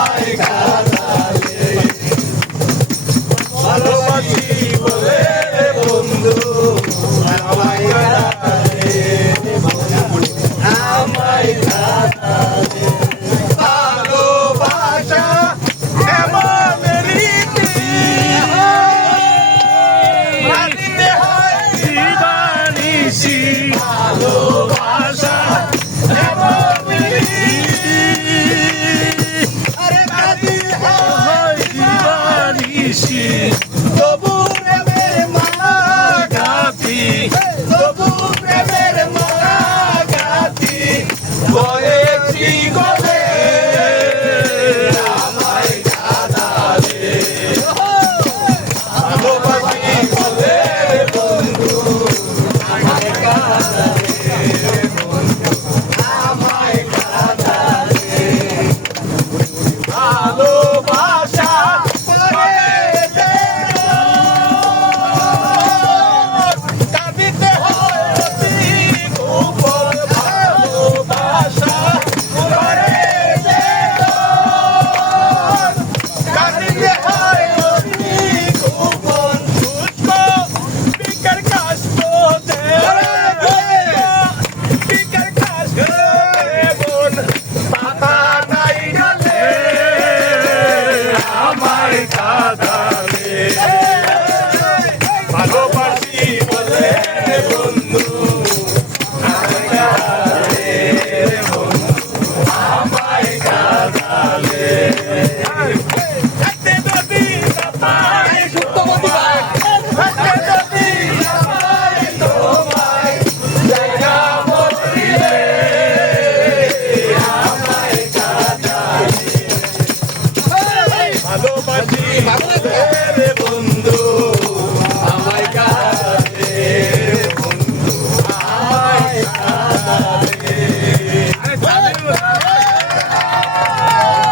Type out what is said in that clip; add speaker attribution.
Speaker 1: आएगा Salvador. রে বন্ধু।